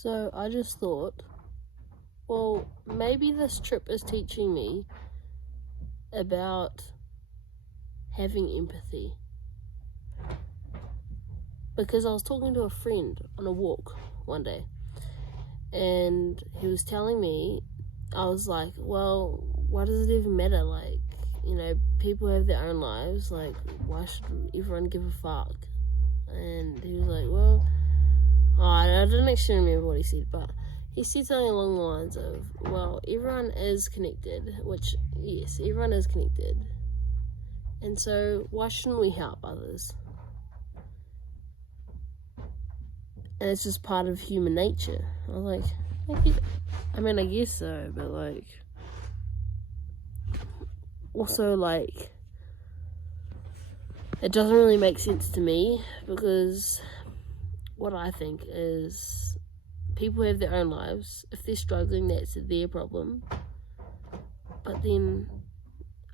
So I just thought, well, maybe this trip is teaching me about having empathy. Because I was talking to a friend on a walk one day, and he was telling me, I was like, well, why does it even matter? Like, people have their own lives. Like, why should everyone give a fuck? And he was like, well, I don't actually remember what he said, but he said something along the lines of, well, everyone is connected, which, yes, everyone is connected. And so why shouldn't we help others? And it's just part of human nature. I was like, I guess so, but like, also like, it doesn't really make sense to me, because what I think is people have their own lives. If they're struggling, that's their problem. But then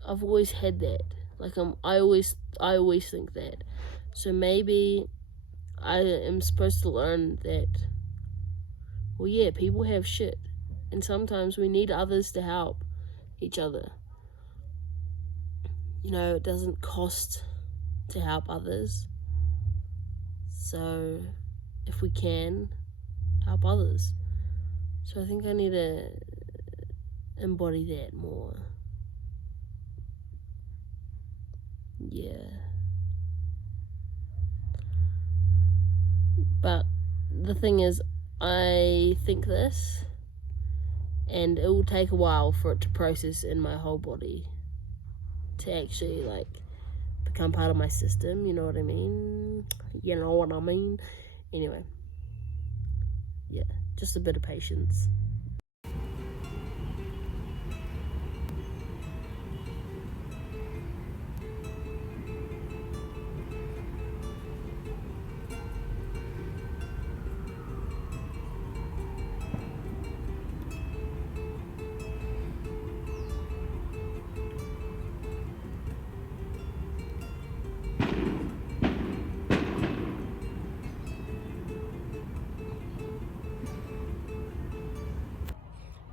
I've always had that. Like, I always think that. So maybe I am supposed to learn that, well, yeah, people have shit, and sometimes we need others to help each other. It doesn't cost to help others. So if we can, help others. So I think I need to embody that more. Yeah. But the thing is, I think this, and it will take a while for it to process in my whole body to actually, like, become part of my system, you know what I mean? Anyway, yeah, just a bit of patience.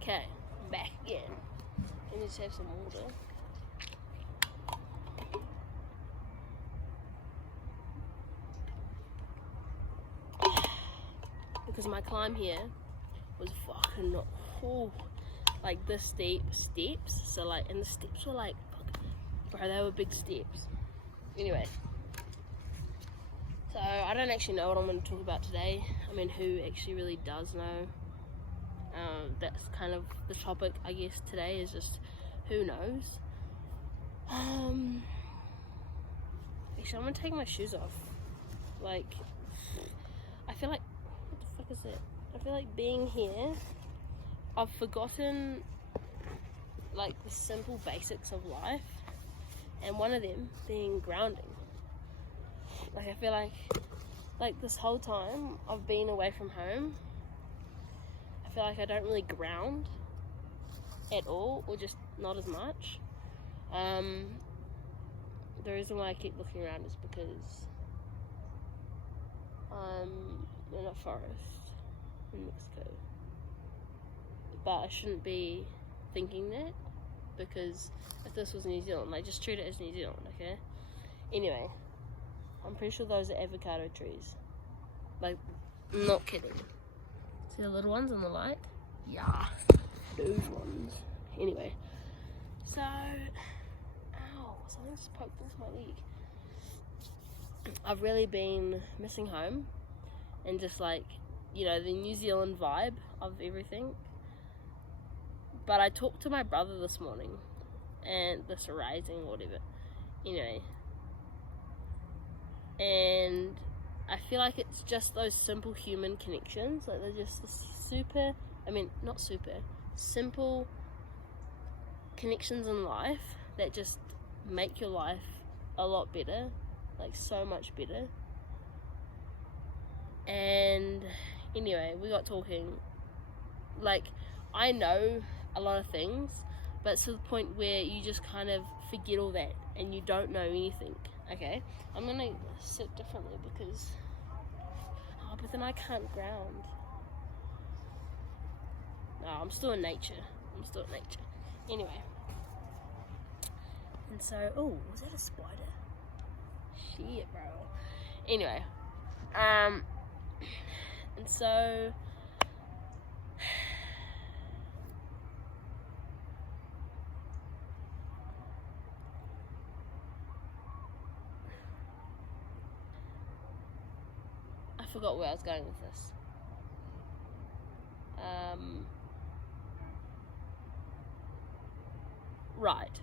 Okay, I'm back again. Let me just have some water. Because my climb here was fucking like this steps. So like, and the steps were like, bro, they were big steps. Anyway, so I don't actually know what I'm going to talk about today. I mean, who actually really does know? That's kind of the topic, I guess, today, is just who knows. Actually, I'm going to take my shoes off. Like, I feel like, what the fuck is it? I feel like being here, I've forgotten, like, the simple basics of life, and one of them being grounding. Like, I feel like this whole time I've been away from home, I feel like I don't really ground at all, or just not as much. The reason why I keep looking around is because I'm in a forest in Mexico. But I shouldn't be thinking that, because if this was New Zealand, like, just treat it as New Zealand, okay? Anyway, I'm pretty sure those are avocado trees. Like, I'm not kidding. See the little ones on the light? Yeah, those ones. Anyway, so, ow, something just poked into my leg. I've really been missing home, and just like, the New Zealand vibe of everything. But I talked to my brother this morning, and this rising or whatever, anyway, and I feel like it's just those simple human connections. Like, they're just simple connections in life that just make your life a lot better, like so much better. And anyway, we got talking. Like, I know a lot of things, but it's to the point where you just kind of forget all that and you don't know anything. Okay, I'm gonna sit differently because but then I can't ground. No, I'm still in nature. Anyway. And so, oh, was that a spider? Shit, bro. Anyway. And so... I forgot where I was going with this. Right.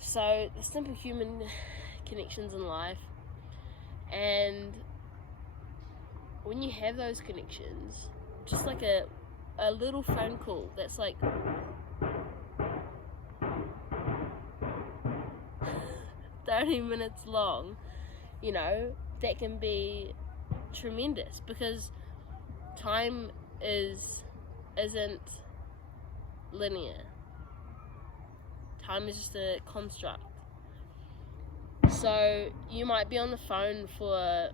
So, the simple human connections in life, and when you have those connections, just like a little phone call that's like 30 minutes long, you know, that can be tremendous, because time isn't linear. Time is just a construct. So you might be on the phone for a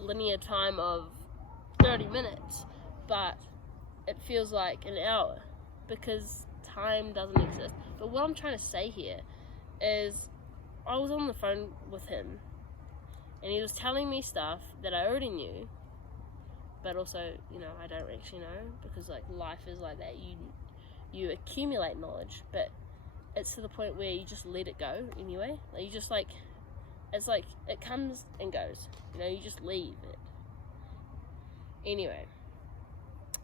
linear time of 30 minutes, but it feels like an hour, because time doesn't exist. But what I'm trying to say here is, I was on the phone with him, and he was telling me stuff that I already knew, but also, you know, I don't actually know, because like life is like that. You accumulate knowledge, but it's to the point where you just let it go anyway. Like, you just like, it's like it comes and goes, you know, you just leave it anyway.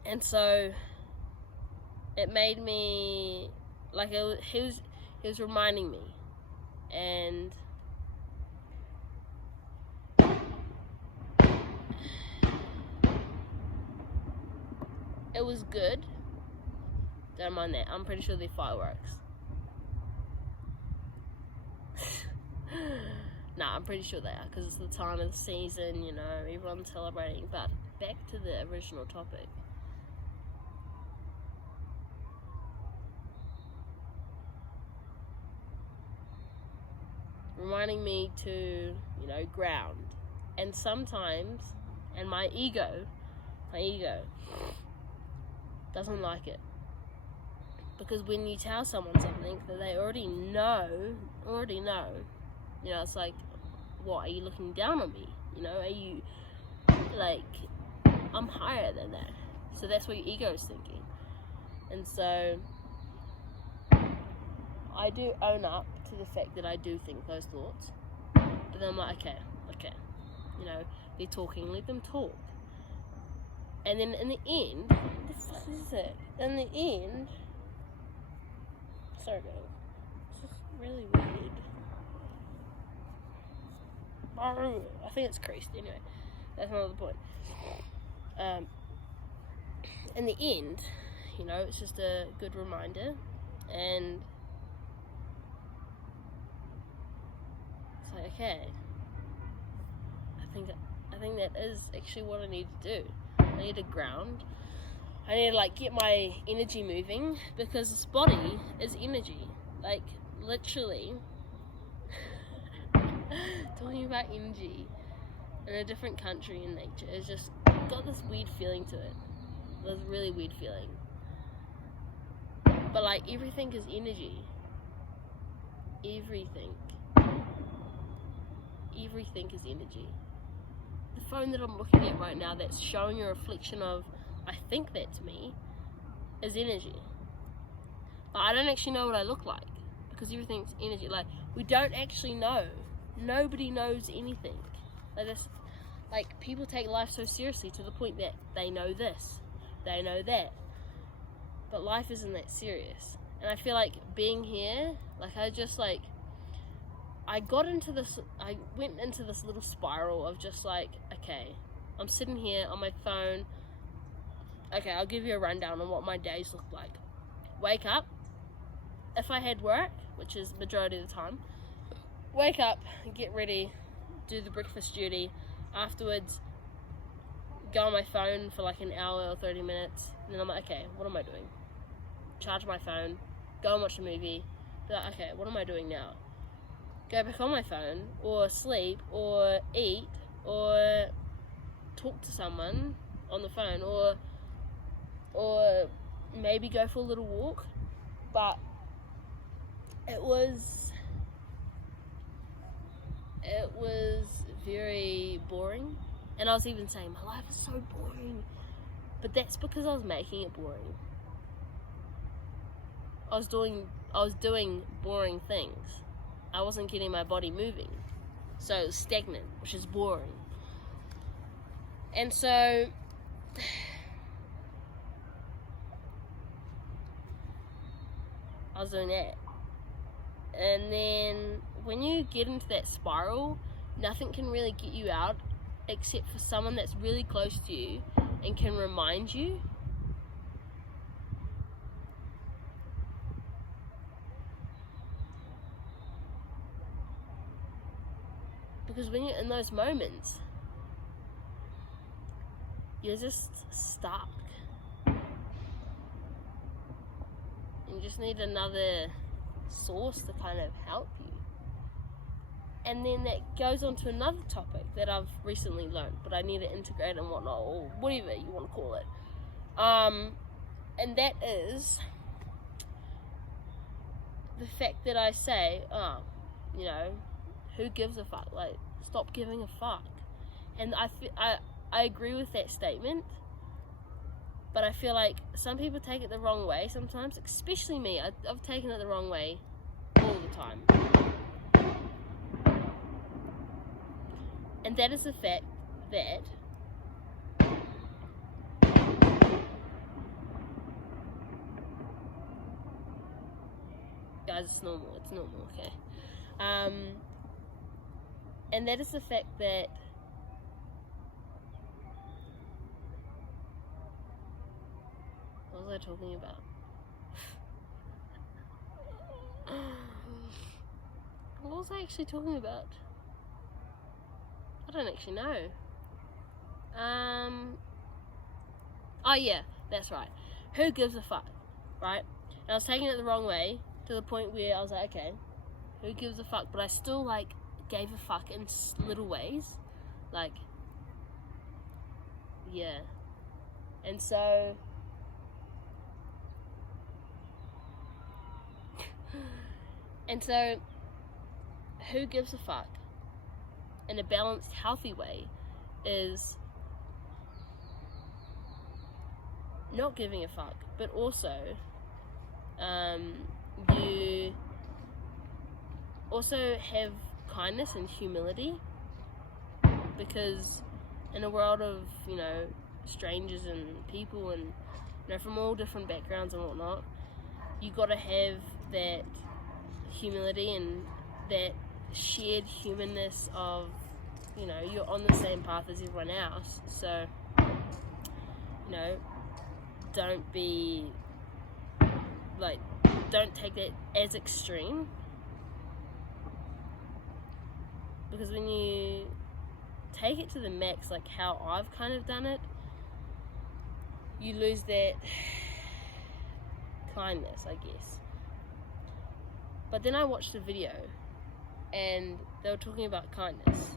And so it made me like, he was reminding me, and it was good. Don't mind that. I'm pretty sure they're fireworks. Nah, I'm pretty sure they are, because it's the time of the season, you know, everyone's celebrating. But back to the original topic. Reminding me to, you know, ground. And sometimes, and my ego doesn't like it. Because when you tell someone something that they already know, you know, it's like, what, are you looking down on me? You know, are you, like, I'm higher than that. So that's what your ego is thinking. And so I do own up to the fact that I do think those thoughts. But then I'm like, okay, you know, they're talking, let them talk. And then in the end, what the fuck is it? In the end, sorry guys, it's just really weird. I think it's creased. Anyway, that's another point. In the end, you know, it's just a good reminder, and it's like, okay, I think that is actually what I need to do. I need to ground. I need to, like, get my energy moving, because this body is energy. Like, literally. Talking about energy in a different country in nature is just got this weird feeling to it. This really weird feeling. But like, everything is energy. Everything is energy. The phone that I'm looking at right now that's showing a reflection of, I think that's me, is energy. But I don't actually know what I look like, because everything's energy. Like, we don't actually know. Nobody knows anything. Like this, like, people take life so seriously to the point that they know this, they know that. But life isn't that serious. And I feel like being here, like, I went into this little spiral of just like, okay, I'm sitting here on my phone. Okay, I'll give you a rundown on what my days look like. Wake up. If I had work, which is majority of the time, wake up, get ready, do the breakfast duty. Afterwards, go on my phone for like an hour or 30 minutes. And then I'm like, okay, what am I doing? Charge my phone, go and watch a movie. Be like, okay, what am I doing now? Go back on my phone, or sleep, or eat, or talk to someone on the phone, or maybe go for a little walk, but it was very boring. And I was even saying, my life is so boring. But that's because I was making it boring. I was doing boring things. I wasn't getting my body moving. So it was stagnant, which is boring. And so I was doing that. And then when you get into that spiral, nothing can really get you out except for someone that's really close to you and can remind you. Because when you're in those moments, you're just stuck. You just need another source to kind of help you. And then that goes on to another topic that I've recently learned, but I need to integrate and whatnot, or whatever you want to call it. And that is the fact that I say, who gives a fuck? Like, stop giving a fuck. And I agree with that statement, but I feel like some people take it the wrong way sometimes, especially me. I've taken it the wrong way all the time. And that is the fact that guys, it's normal, okay? And that is the fact that what was I talking about? What was I actually talking about? I don't actually know. Oh yeah, that's right. Who gives a fuck, right? And I was taking it the wrong way to the point where I was like, okay, who gives a fuck? But I still like gave a fuck in little ways, like, yeah. And so who gives a fuck in a balanced, healthy way is not giving a fuck, but also you also have kindness and humility, because in a world of, strangers and people and, from all different backgrounds and whatnot, you gotta have that humility and that shared humanness of, you're on the same path as everyone else. So, don't be like, don't take that as extreme, because when you take it to the max, like how I've kind of done it, you lose that kindness, I guess. But then I watched a video and they were talking about kindness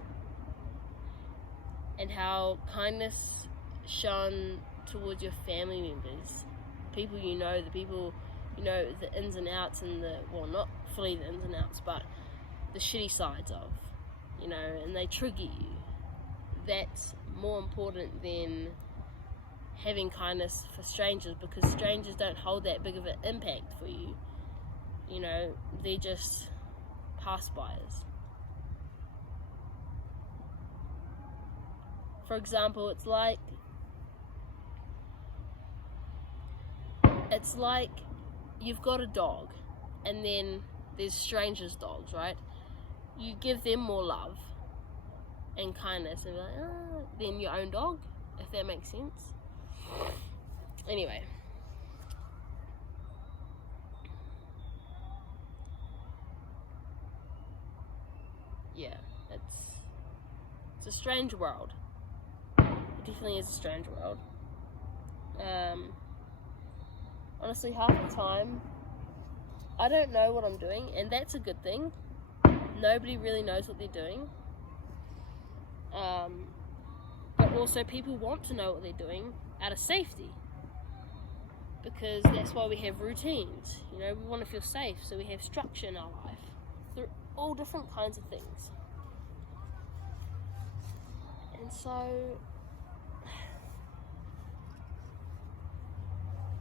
and how kindness shown towards your family members, people the people, the ins and outs and not fully the ins and outs, but the shitty sides of, and they trigger you. That's more important than having kindness for strangers, because strangers don't hold that big of an impact for you. They're just pass-bys. For example, it's like you've got a dog, and then there's strangers' dogs, right? You give them more love and kindness, and be like, than your own dog, if that makes sense. Anyway. Yeah, it's a strange world. It definitely is a strange world. Honestly, half the time, I don't know what I'm doing, and that's a good thing. Nobody really knows what they're doing. But also people want to know what they're doing out of safety. because that's why we have routines. You know, we want to feel safe, so we have structure in our life. They're all different kinds of things. And so,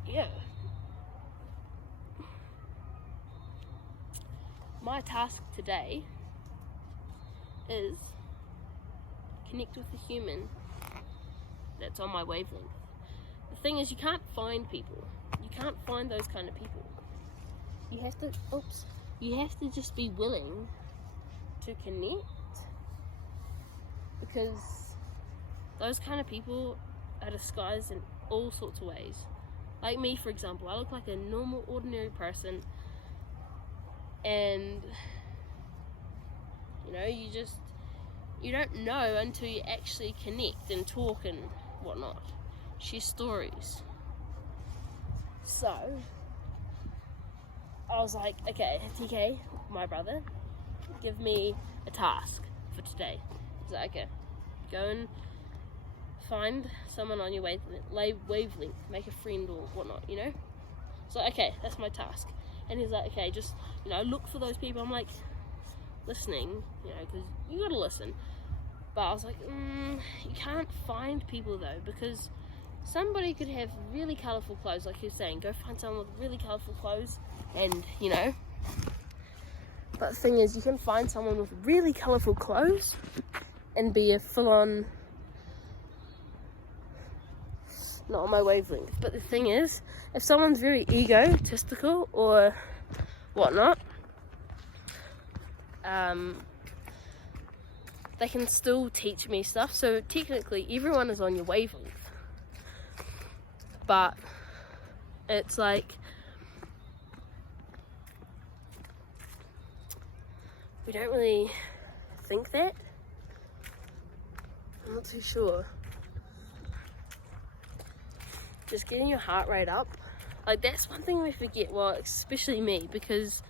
yeah. My task today is connect with the human that's on my wavelength. The thing is, you can't find people. You can't find those kind of people. You have to just be willing to connect, because those kind of people are disguised in all sorts of ways. Like me, for example, I look like a normal, ordinary person, and you know, you don't know until you actually connect and talk and whatnot, share stories. So I was like, okay, TK, my brother, give me a task for today. He's like, okay, go and find someone on your wavelength, make a friend or whatnot, you know? So, okay, that's my task. And he's like, okay, just, you know, look for those people. I'm like, listening, you know, because you gotta listen. But I was like, you can't find people though, because somebody could have really colourful clothes, like you're saying, go find someone with really colourful clothes, and, you know. But the thing is, you can find someone with really colourful clothes and be a full-on, not on my wavelength. But the thing is, if someone's very egotistical or whatnot, they can still teach me stuff. So technically everyone is on your wavelength, but it's like we don't really think that. I'm not too sure. Just getting your heart rate up, like, that's one thing we forget, well, especially me, because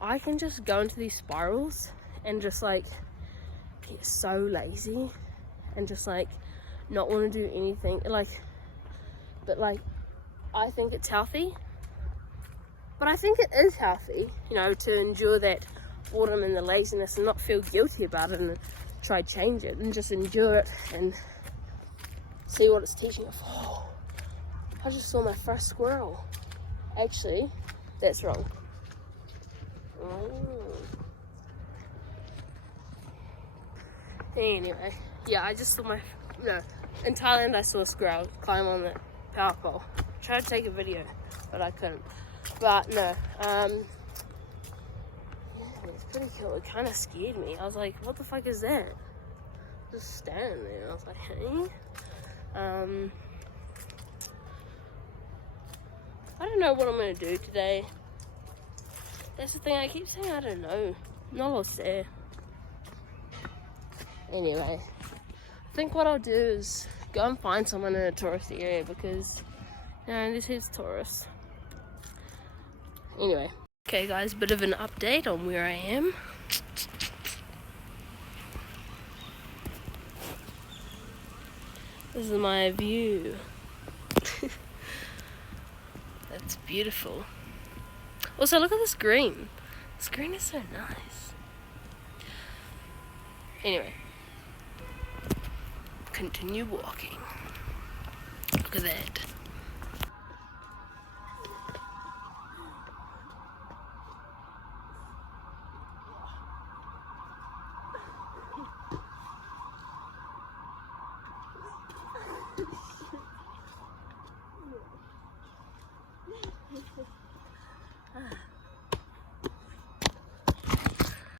I can just go into these spirals and just like get so lazy and just like not want to do anything, like, but like I think it's healthy, but I think it is healthy, you know, to endure that boredom and the laziness and not feel guilty about it and try to change it and just endure it and see what it's teaching us. Oh, I just saw my first squirrel. Actually, that's wrong. Anyway, yeah, I just saw in Thailand I saw a squirrel climb on the power pole. Tried to take a video, but I couldn't. But no, yeah, it's pretty cool. It kind of scared me. I was like, what the fuck is that? Just standing there. I was like, hey? I don't know what I'm gonna do today. That's the thing, I keep saying I don't know. No one say. Anyway, I think what I'll do is go and find someone in a tourist area, because, you know, this is tourists. Anyway. Okay guys, bit of an update on where I am. This is my view. That's beautiful. Also, look at this green. This green is so nice. Anyway, continue walking. Look at that.